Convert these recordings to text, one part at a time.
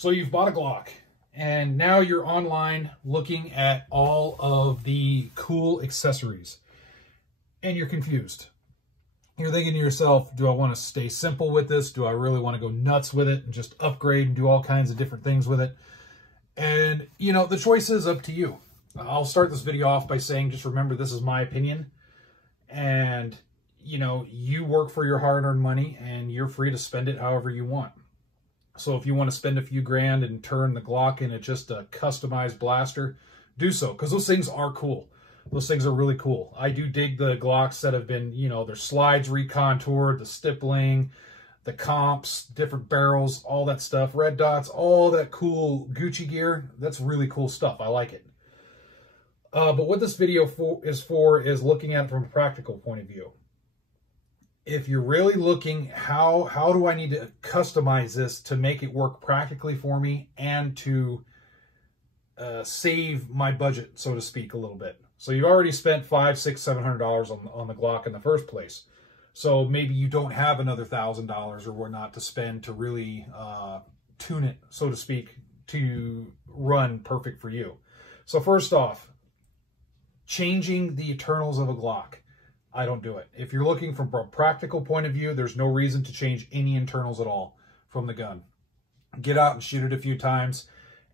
So you've bought a Glock, and now you're online looking at all of the cool accessories, and you're confused. You're thinking to yourself, do I want to stay simple with this? Do I really want to go nuts with it and just upgrade and do all kinds of different things with it? And, you know, the choice is up to you. I'll start this video off by saying, just remember, this is my opinion. And, you know, you work for your hard-earned money, and you're free to spend it however you want. So if you want to spend a few grand and turn the Glock into just a customized blaster, do so, because those things are cool. Those things are really cool. I do dig the Glocks that have been, you know, their slides recontoured, the stippling, the comps, different barrels, all that stuff, red dots, all that cool Gucci gear. That's really cool stuff. I like it. But what this video is looking at it from a practical point of view. If you're really looking, how do I need to customize this to make it work practically for me and to save my budget, so to speak, a little bit. So you already spent $500, $600, $700 on the Glock in the first place. So maybe you don't have another $1,000 or whatnot to spend to really tune it, so to speak, to run perfect for you. So first off, changing the internals of a Glock. I don't do it. If you're looking from a practical point of view, there's no reason to change any internals at all from the gun. Get out and shoot it a few times,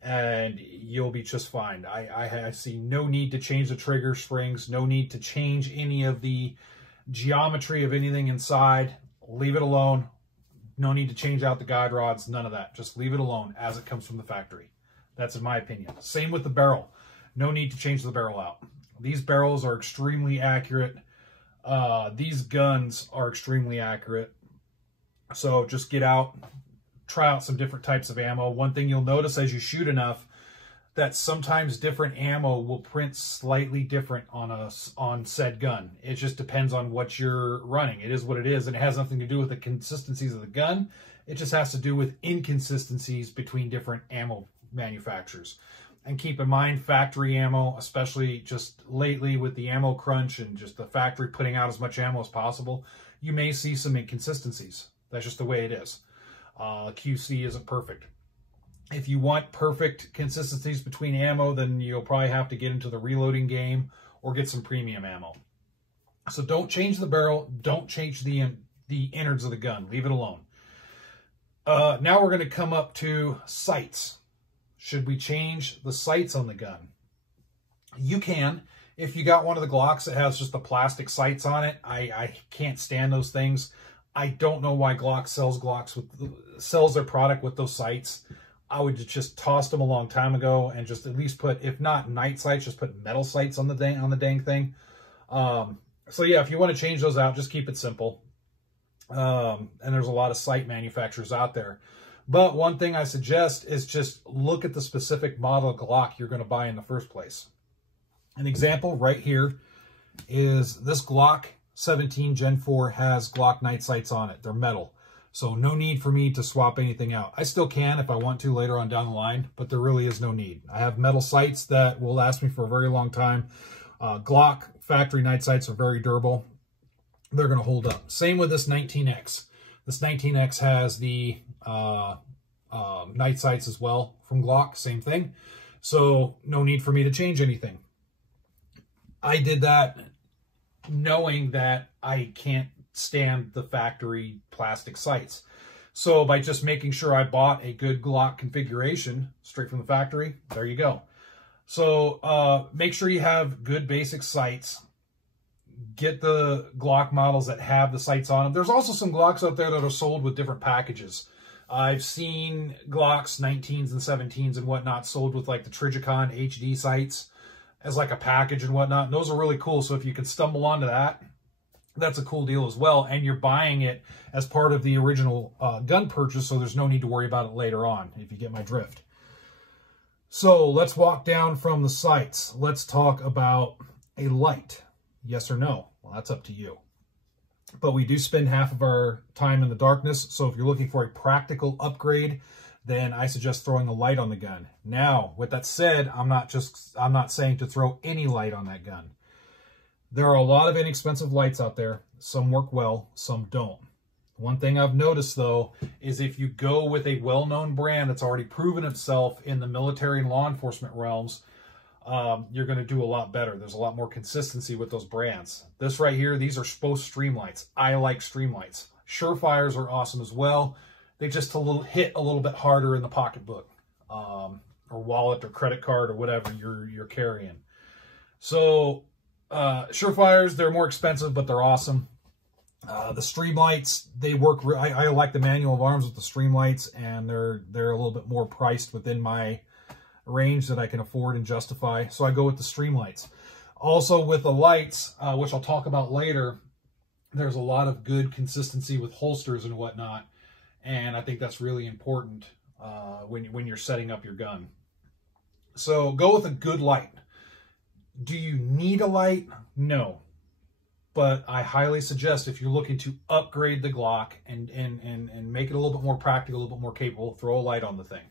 and you'll be just fine. I see no need to change the trigger springs, no need to change any of the geometry of anything inside. Leave it alone. No need to change out the guide rods, none of that. Just leave it alone as it comes from the factory. That's in my opinion. Same with the barrel. No need to change the barrel out. These barrels are extremely accurate. These guns are extremely accurate. So just get out, try out some different types of ammo. One thing you'll notice as you shoot enough, that sometimes different ammo will print slightly different on said gun. It just depends on what you're running. It is what it is, and it has nothing to do with the consistencies of the gun. It just has to do with inconsistencies between different ammo manufacturers. And keep in mind, factory ammo, especially just lately with the ammo crunch and just the factory putting out as much ammo as possible, you may see some inconsistencies. That's just the way it is. QC isn't perfect. If you want perfect consistencies between ammo, then you'll probably have to get into the reloading game or get some premium ammo. So don't change the barrel. Don't change the innards of the gun. Leave it alone. Now we're going to come up to sights. Should we change the sights on the gun? You can. If you got one of the Glocks that has just the plastic sights on it, I can't stand those things. I don't know why Glock sells their product with those sights. I would just tossed them a long time ago and just at least put, if not night sights, just put metal sights on the dang thing. So yeah, if you want to change those out, just keep it simple. And there's a lot of sight manufacturers out there. But one thing I suggest is just look at the specific model of Glock you're going to buy in the first place. An example right here is this Glock 17 Gen 4 has Glock night sights on it. They're metal. So no need for me to swap anything out. I still can if I want to later on down the line, but there really is no need. I have metal sights that will last me for a very long time. Glock factory night sights are very durable. They're going to hold up. Same with this 19X. This 19X has the night sights as well from Glock, same thing. So no need for me to change anything. I did that knowing that I can't stand the factory plastic sights. So by just making sure I bought a good Glock configuration straight from the factory, there you go. So make sure you have good basic sights. Get the Glock models that have the sights on them. There's also some Glocks out there that are sold with different packages. I've seen Glocks 19s and 17s and whatnot sold with like the Trigicon HD sights as like a package and whatnot. And those are really cool. So if you can stumble onto that, that's a cool deal as well. And you're buying it as part of the original gun purchase, so there's no need to worry about it later on, if you get my drift. So let's walk down from the sights. Let's talk about a light. Yes or no? Well, that's up to you. But we do spend half of our time in the darkness, so if you're looking for a practical upgrade, then I suggest throwing a light on the gun. Now, with that said, I'm not saying to throw any light on that gun. There are a lot of inexpensive lights out there. Some work well, some don't. One thing I've noticed, though, is if you go with a well-known brand that's already proven itself in the military and law enforcement realms, you're going to do a lot better. There's a lot more consistency with those brands. This right here, these are both Streamlights. I like Streamlights. Surefires are awesome as well. They just hit a little bit harder in the pocketbook, or wallet or credit card or whatever you're carrying. So Surefires, they're more expensive, but they're awesome. The Streamlights, they work. I like the manual of arms with the Streamlights, and they're a little bit more priced within my range that I can afford and justify. So I go with the Streamlights. Also with the lights, which I'll talk about later, there's a lot of good consistency with holsters and whatnot, and I think that's really important when you're setting up your gun. So go with a good light. Do you need a light? No. But I highly suggest if you're looking to upgrade the Glock and make it a little bit more practical, a little bit more capable, throw a light on the thing.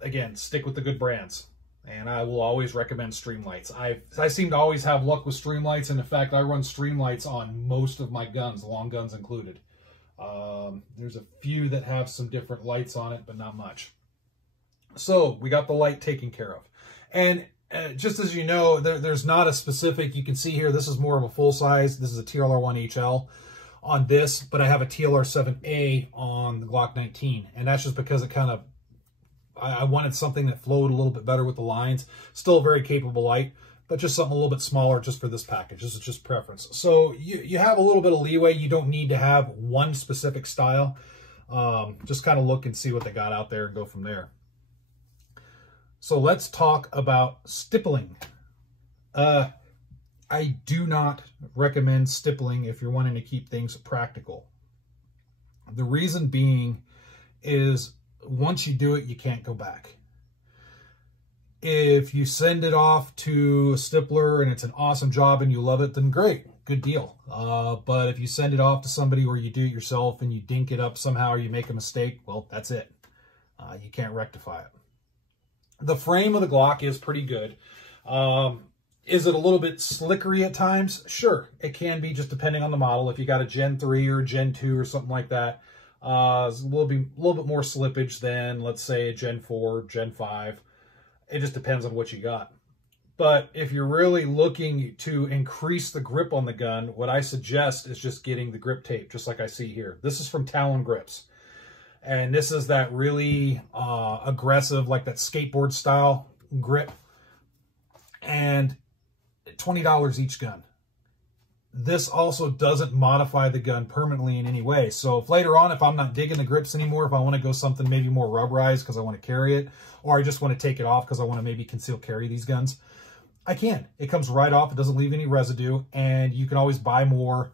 Again, stick with the good brands. And I will always recommend Streamlights. I seem to always have luck with Streamlights. And in fact, I run Streamlights on most of my guns, long guns included. There's a few that have some different lights on it, but not much. So we got the light taken care of. And just as you know, there's not a specific, you can see here, this is more of a full size. This is a TLR1HL on this, but I have a TLR7A on the Glock 19. And that's just because it kind of, I wanted something that flowed a little bit better with the lines. Still a very capable light, but just something a little bit smaller just for this package. This is just preference. So you have a little bit of leeway. You don't need to have one specific style. Just kind of look and see what they got out there and go from there. So let's talk about stippling. I do not recommend stippling if you're wanting to keep things practical. The reason being is once you do it, you can't go back. If you send it off to a stippler and it's an awesome job and you love it, then great, good deal. But if you send it off to somebody or you do it yourself and you dink it up somehow or you make a mistake, well, that's it. You can't rectify it. The frame of the Glock is pretty good. Is it a little bit slickery at times? Sure, it can be, just depending on the model. If you got a Gen 3 or Gen 2 or something like that, it's a little bit more slippage than, let's say, a Gen 4, Gen 5. It just depends on what you got. But if you're really looking to increase the grip on the gun, what I suggest is just getting the grip tape, just like I see here. This is from Talon Grips. And this is that really aggressive, like that skateboard style grip. And $20 each gun. This also doesn't modify the gun permanently in any way. So if later on, if I'm not digging the grips anymore, if I want to go something maybe more rubberized because I want to carry it, or I just want to take it off because I want to maybe conceal carry these guns, I can. It comes right off. It doesn't leave any residue. And you can always buy more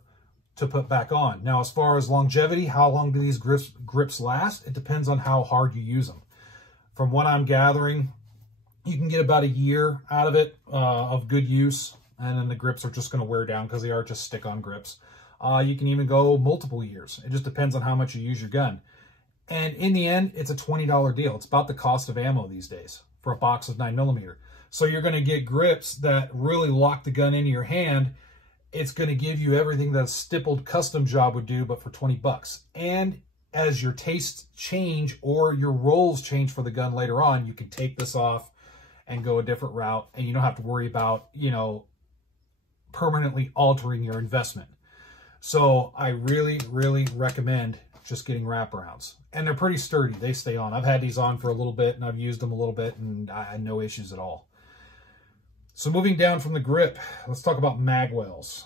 to put back on. Now, as far as longevity, how long do these grips last? It depends on how hard you use them. From what I'm gathering, you can get about a year out of it of good use, and then the grips are just going to wear down because they are just stick-on grips. You can even go multiple years. It just depends on how much you use your gun. And in the end, it's a $20 deal. It's about the cost of ammo these days for a box of 9mm. So you're going to get grips that really lock the gun into your hand. It's going to give you everything that a stippled custom job would do, but for 20 bucks. And as your tastes change or your roles change for the gun later on, you can take this off and go a different route, and you don't have to worry about, you know, permanently altering your investment. So I really, really recommend just getting wraparounds. And they're pretty sturdy. They stay on. I've had these on for a little bit, and I've used them a little bit, and I had no issues at all. So moving down from the grip, let's talk about Magwells.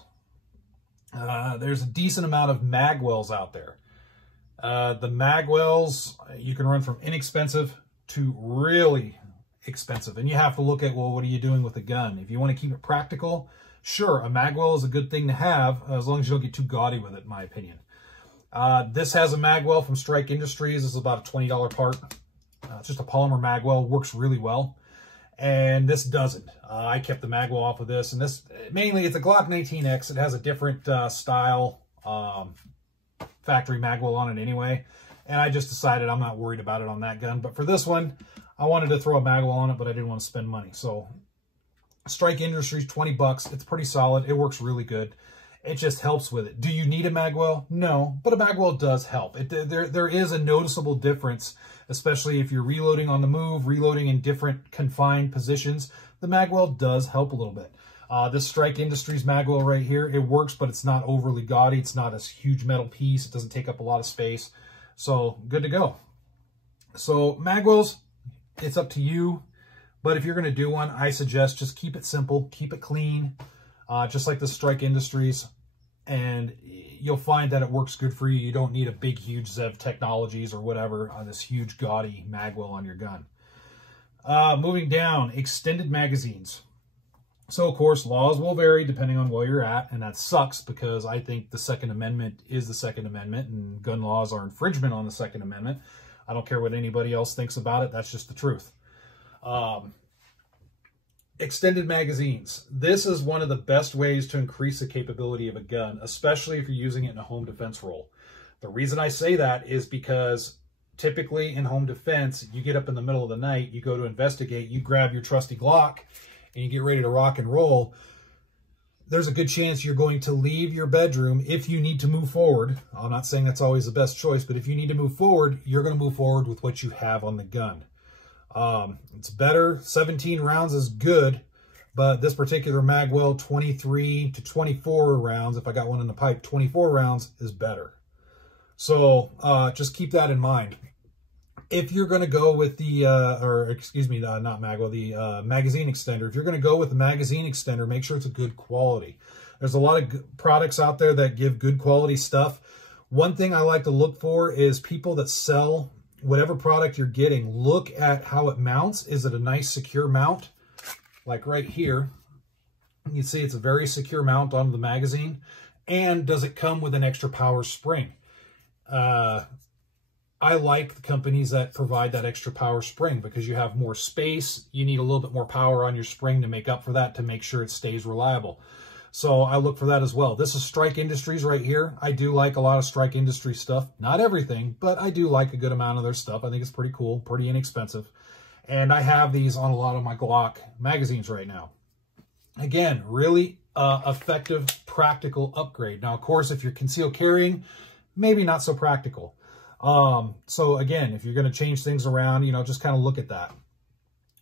There's a decent amount of Magwells out there. The Magwells, you can run from inexpensive to really expensive. And you have to look at, well, what are you doing with the gun? If you want to keep it practical, sure, a Magwell is a good thing to have, as long as you don't get too gaudy with it, in my opinion. This has a Magwell from Strike Industries. This is about a $20 part. It's just a polymer Magwell, works really well. And this doesn't. I kept the Magwell off of this, and this, mainly, it's a Glock 19X. It has a different style factory Magwell on it anyway, and I just decided I'm not worried about it on that gun. But for this one, I wanted to throw a Magwell on it, but I didn't want to spend money. So Strike Industries, 20 bucks. It's pretty solid. It works really good. It just helps with it. Do you need a Magwell? No, but a Magwell does help. There is a noticeable difference, especially if you're reloading on the move, reloading in different confined positions. The Magwell does help a little bit. This Strike Industries Magwell right here, it works, but it's not overly gaudy. It's not a huge metal piece. It doesn't take up a lot of space. So good to go. So Magwells, it's up to you. But if you're going to do one, I suggest just keep it simple, keep it clean, just like the Strike Industries. And you'll find that it works good for you. You don't need a big, huge Zev Technologies or whatever on this huge, gaudy Magwell on your gun. Moving down, extended magazines. So, of course, laws will vary depending on where you're at, and that sucks because I think the Second Amendment is the Second Amendment, and gun laws are infringement on the Second Amendment. I don't care what anybody else thinks about it. That's just the truth. Extended magazines. This is one of the best ways to increase the capability of a gun, especially if you're using it in a home defense role. The reason I say that is because typically in home defense, you get up in the middle of the night, you go to investigate, you grab your trusty Glock, and you get ready to rock and roll. There's a good chance you're going to leave your bedroom if you need to move forward. I'm not saying that's always the best choice, but if you need to move forward, you're going to move forward with what you have on the gun. It's better. 17 rounds is good, but this particular Magwell, 23 to 24 rounds, if I got one in the pipe, 24 rounds is better. So just keep that in mind. If you're going to go with the, not Magwell, the magazine extender, if you're going to go with the magazine extender, make sure it's a good quality. There's a lot of products out there that give good quality stuff. One thing I like to look for is people that sell whatever product you're getting, look at how it mounts. Is it a nice secure mount? Like right here, you can see it's a very secure mount on the magazine. And does it come with an extra power spring? I like the companies that provide that extra power spring because you have more space. You need a little bit more power on your spring to make up for that, to make sure it stays reliable. So I look for that as well. This is Strike Industries right here. I do like a lot of Strike Industries stuff. Not everything, but I do like a good amount of their stuff. I think it's pretty cool, pretty inexpensive. And I have these on a lot of my Glock magazines right now. Again, really effective, practical upgrade. Now, of course, if you're concealed carrying, maybe not so practical. So again, if you're going to change things around, you know, just kind of look at that.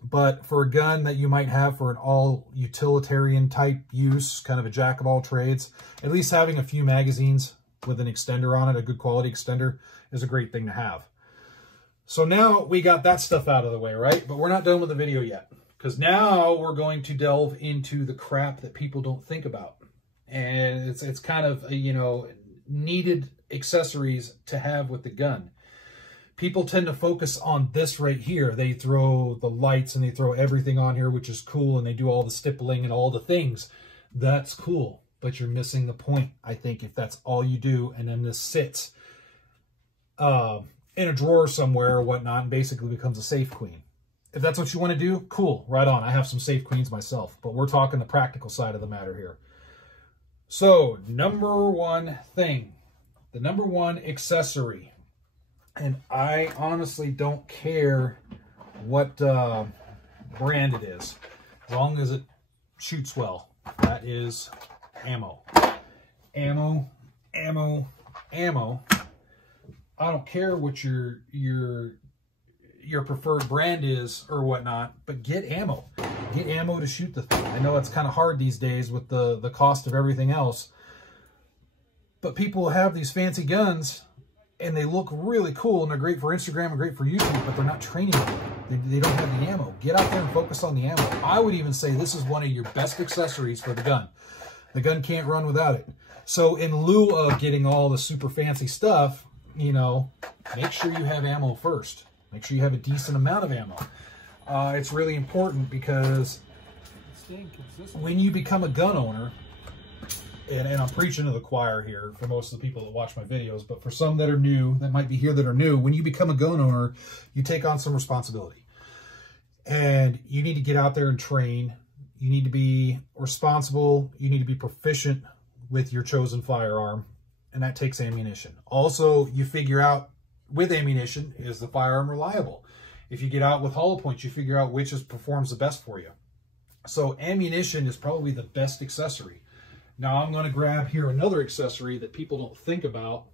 But for a gun that you might have for an all utilitarian type use, kind of a jack of all trades, at least having a few magazines with an extender on it, a good quality extender, is a great thing to have. So now we got that stuff out of the way, right? But we're not done with the video yet, because now we're going to delve into the crap that people don't think about. And it's kind of, you know, needed accessories to have with the gun. People tend to focus on this right here. They throw the lights and they throw everything on here, which is cool, and they do all the stippling and all the things. That's cool, but you're missing the point, I think, if that's all you do, and then this sits in a drawer somewhere or whatnot and basically becomes a safe queen. If that's what you want to do, cool, right on. I have some safe queens myself, but we're talking the practical side of the matter here. So, number one thing, the number one accessory, and I honestly don't care what brand it is, as long as it shoots well. That is ammo. Ammo, ammo, ammo. I don't care what your preferred brand is or whatnot, but get ammo. Get ammo to shoot the thing. I know it's kind of hard these days with the cost of everything else, but people have these fancy guns and they look really cool and they're great for Instagram and great for YouTube, but they're not training them. They don't have the ammo. Get out there and focus on the ammo. I would even say this is one of your best accessories for the gun. The gun can't run without it. So in lieu of getting all the super fancy stuff, you know, make sure you have ammo first. Make sure you have a decent amount of ammo. It's really important because when you become a gun owner, and I'm preaching to the choir here for most of the people that watch my videos, but for some that are new, that might be here that are new, when you become a gun owner, you take on some responsibility. And you need to get out there and train. You need to be responsible. You need to be proficient with your chosen firearm, and that takes ammunition. Also, you figure out with ammunition, is the firearm reliable? If you get out with hollow points, you figure out which performs the best for you. So ammunition is probably the best accessory. Now I'm going to grab here another accessory that people don't think about.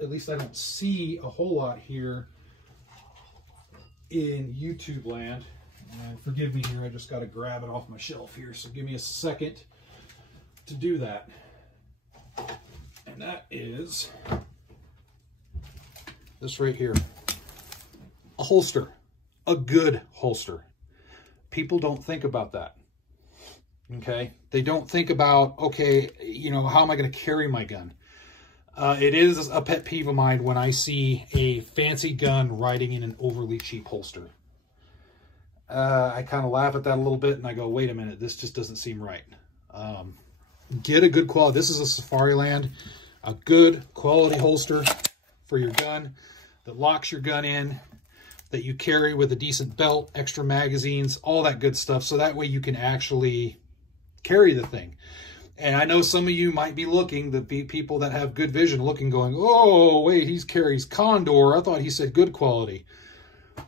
At least I don't see a whole lot here in YouTube land. And forgive me here, I just got to grab it off my shelf here. So give me a second to do that. And that is this right here. A holster. A good holster. People don't think about that. Okay? They don't think about, okay, you know, how am I going to carry my gun? It is a pet peeve of mine when I see a fancy gun riding in an overly cheap holster. I kind of laugh at that a little bit and I go, wait a minute, this just doesn't seem right. Get a good quality. This is a Safariland, a good quality holster for your gun that locks your gun in, that you carry with a decent belt, extra magazines, all that good stuff. So that way you can actually carry the thing. And I know some of you might be looking, the people that have good vision looking, going, oh, wait, he carries Condor. I thought he said good quality.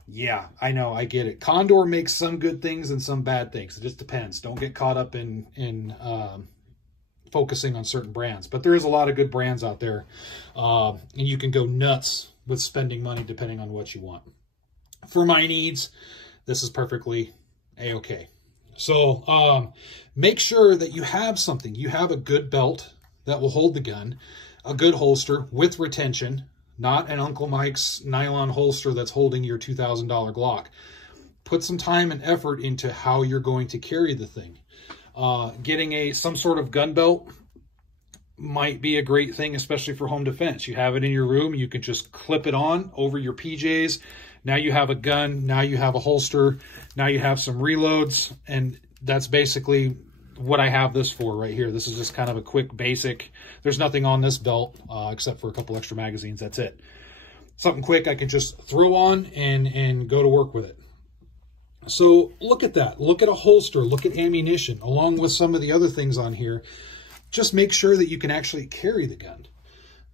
Yeah, I know, I get it. Condor makes some good things and some bad things. It just depends. Don't get caught up in focusing on certain brands. But there is a lot of good brands out there. And you can go nuts with spending money depending on what you want. For my needs, this is perfectly A-okay. So make sure that you have something. You have a good belt that will hold the gun, a good holster with retention, not an Uncle Mike's nylon holster that's holding your $2,000 Glock. Put some time and effort into how you're going to carry the thing. Getting some sort of gun belt might be a great thing, especially for home defense. You have it in your room. You can just clip it on over your PJs. Now you have a gun. Now you have a holster. Now you have some reloads. And that's basically what I have this for right here. This is just kind of a quick basic. There's nothing on this belt except for a couple extra magazines. That's it. Something quick I can just throw on and go to work with it. So look at that. Look at a holster. Look at ammunition along with some of the other things on here. Just make sure that you can actually carry the gun.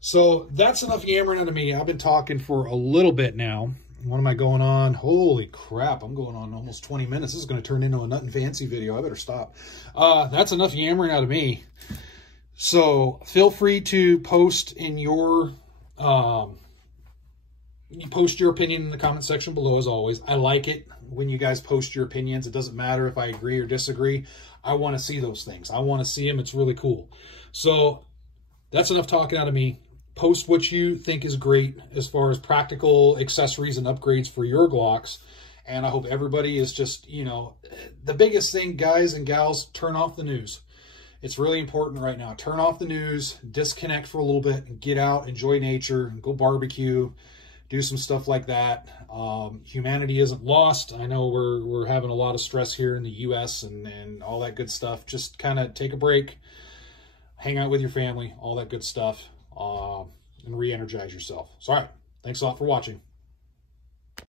So that's enough yammering out of me. I've been talking for a little bit now. What am I going on? Holy crap, I'm going on almost 20 minutes. This is going to turn into a Nut and Fancy video. I better stop. That's enough yammering out of me. So feel free to post in your... you post your opinion in the comment section below, as always. I like it when you guys post your opinions. It doesn't matter if I agree or disagree. I want to see those things. I want to see them. It's really cool. So that's enough talking out of me. Post what you think is great as far as practical accessories and upgrades for your Glocks. And I hope everybody is just, you know, the biggest thing, guys and gals, turn off the news. It's really important right now. Turn off the news, disconnect for a little bit, and get out, enjoy nature, go barbecue, do some stuff like that. Humanity isn't lost. I know we're having a lot of stress here in the U.S. and all that good stuff. Just kind of take a break, hang out with your family, all that good stuff, and re-energize yourself. So, all right. Thanks a lot for watching.